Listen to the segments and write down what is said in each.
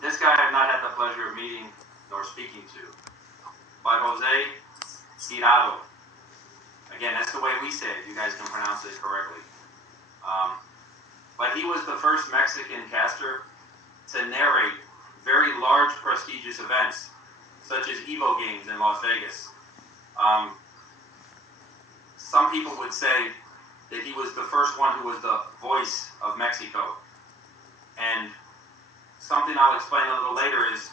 This guy I've not had the pleasure of meeting nor speaking to, but Jose Tirado. Again, that's the way we say it. You guys can pronounce it correctly. But he was the first Mexican caster to narrate very large, prestigious events, such as Evo Games in Las Vegas. Some people would say that he was the first one who was the voice of Mexico. And something I'll explain a little later is,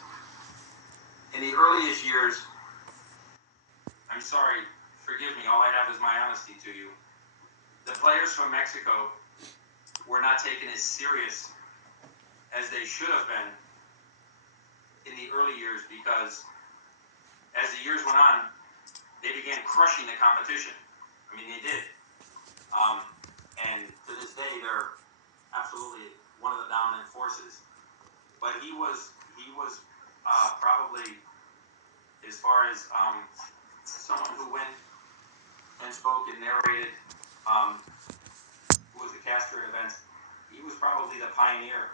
in the earliest years, I'm sorry, forgive me, all I have is my honesty to you. The players from Mexico were not taken as serious as they should have been in the early years, because as the years went on, they began crushing the competition. I mean, they did. And to this day, they're absolutely one of the dominant forces. But he was probably, as far as someone who went and spoke and narrated, who was a caster at events, he was probably the pioneer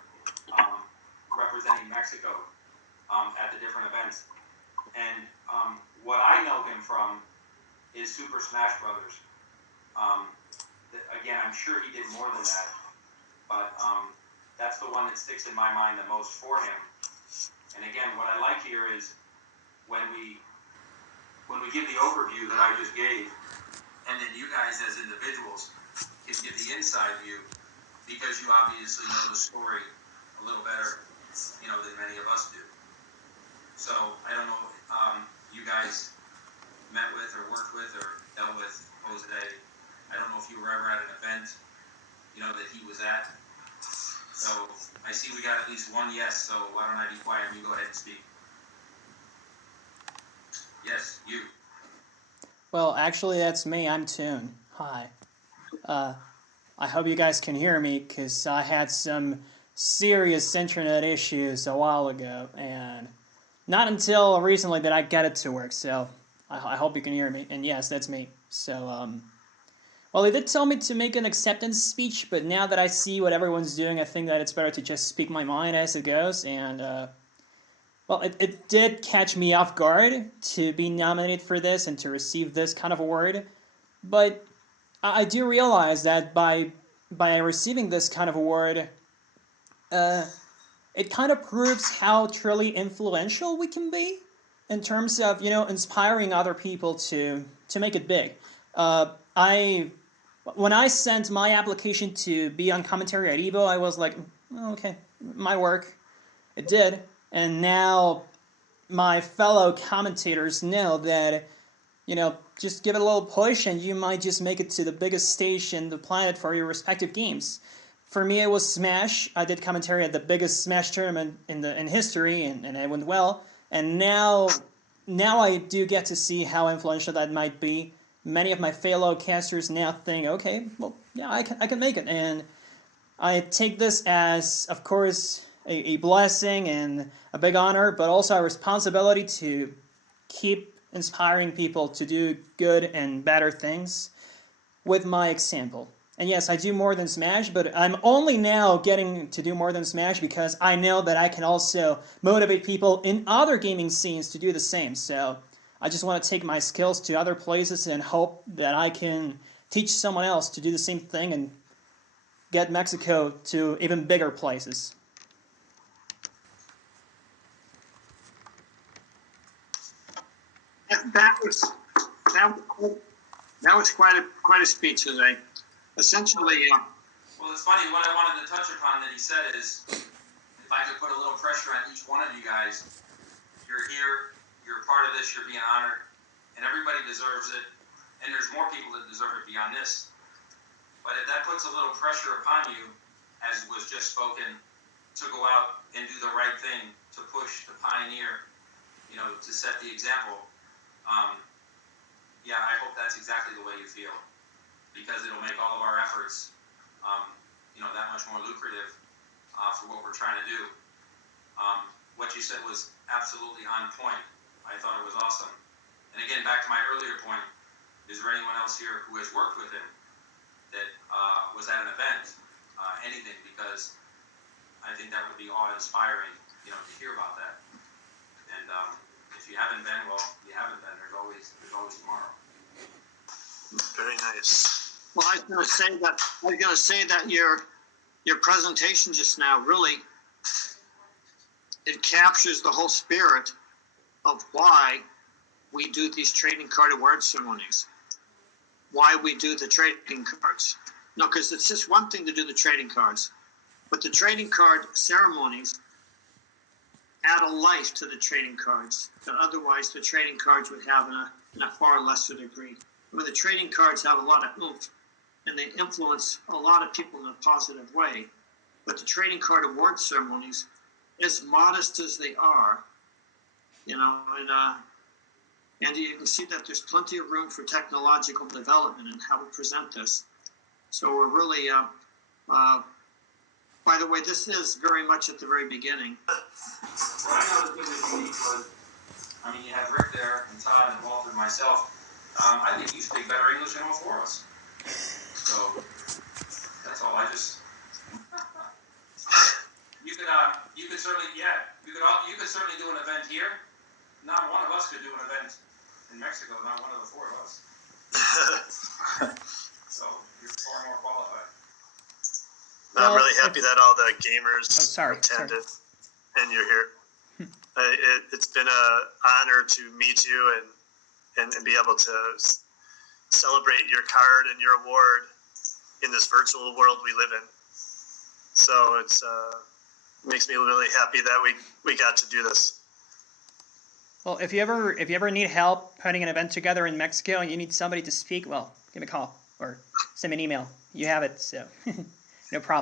representing Mexico at the different events. And what I know him from is Super Smash Brothers. Again, I'm sure he did more than that, but that's the one that sticks in my mind the most for him. And again, what I like here is when we give the overview that I just gave, and then you guys as individuals can give the inside view, because you obviously know the story a little better, than many of us do. So I don't know if you guys met with or worked with or dealt with Jose. I don't know if you were ever at an event, that he was at. So I see we got at least one yes, so why don't I be quiet and you go ahead and speak. Yes, you. Well, actually, that's me. I'm Toon. Hi. I hope you guys can hear me, because I had some serious internet issues a while ago, and not until recently did I get it to work, so I hope you can hear me. And yes, that's me. So, well, they did tell me to make an acceptance speech, but now that I see what everyone's doing, I think that it's better to just speak my mind as it goes, and, well, it did catch me off guard to be nominated for this and to receive this kind of award, but I do realize that by receiving this kind of award, it kind of proves how truly influential we can be in terms of, inspiring other people to make it big. When I sent my application to be on commentary at Evo, I was like, oh, okay, might work. It did. And now my fellow commentators know that, just give it a little push and you might just make it to the biggest stage in the planet for your respective games. For me, it was Smash. I did commentary at the biggest Smash tournament in history, and it went well. And now I do get to see how influential that might be. Many of my fellow casters now think, okay, well, yeah, I can make it. And I take this as, of course, a blessing and a big honor, but also a responsibility to keep inspiring people to do good and better things with my example. And yes, I do more than Smash, but I'm only now getting to do more than Smash because I know that I can also motivate people in other gaming scenes to do the same. So I just want to take my skills to other places and hope that I can teach someone else to do the same thing and get Mexico to even bigger places. That was quite a speech today. Essentially, well, it's funny. What I wanted to touch upon that he said is, if I could put a little pressure on each one of you guys, you're here, you're a part of this, you're being honored, and everybody deserves it. And there's more people that deserve it beyond this. But if that puts a little pressure upon you, as was just spoken, to go out and do the right thing, to push, to pioneer, to set the example. Yeah, I hope that's exactly the way you feel, because it'll make all of our efforts, that much more lucrative for what we're trying to do. What you said was absolutely on point. I thought it was awesome. And again, back to my earlier point, is there anyone else here who has worked with him that was at an event, anything, because I think that would be awe-inspiring to hear about that. And if you haven't been, well, you haven't been. There's always tomorrow. Very nice. Well, I was going to say that your presentation just now really, it captures the whole spirit of why we do these trading card award ceremonies, why we do the trading cards. No, because it's just one thing to do the trading cards, but the trading card ceremonies add a life to the trading cards that otherwise the trading cards would have in a far lesser degree. I mean, the trading cards have a lot of oomph, and they influence a lot of people in a positive way. But the trading card award ceremonies, as modest as they are, and you can see that there's plenty of room for technological development in how we present this. So we're really, by the way, this is very much at the very beginning. What I noticed was unique was, you have Rick there, and Todd, and Walter, and myself. I think you speak better English than all four of us. So that's all. You could certainly, you could certainly do an event here. Not one of us could do an event in Mexico. Not one of the four of us. So you're far more qualified. I'm really happy that all the gamers attended, and you're here. It's been an honor to meet you and be able to celebrate your card and your award in this virtual world we live in. So it's makes me really happy that we got to do this. Well, if you ever need help putting an event together in Mexico and you need somebody to speak, well, give me a call or send me an email. You have it, so no problem.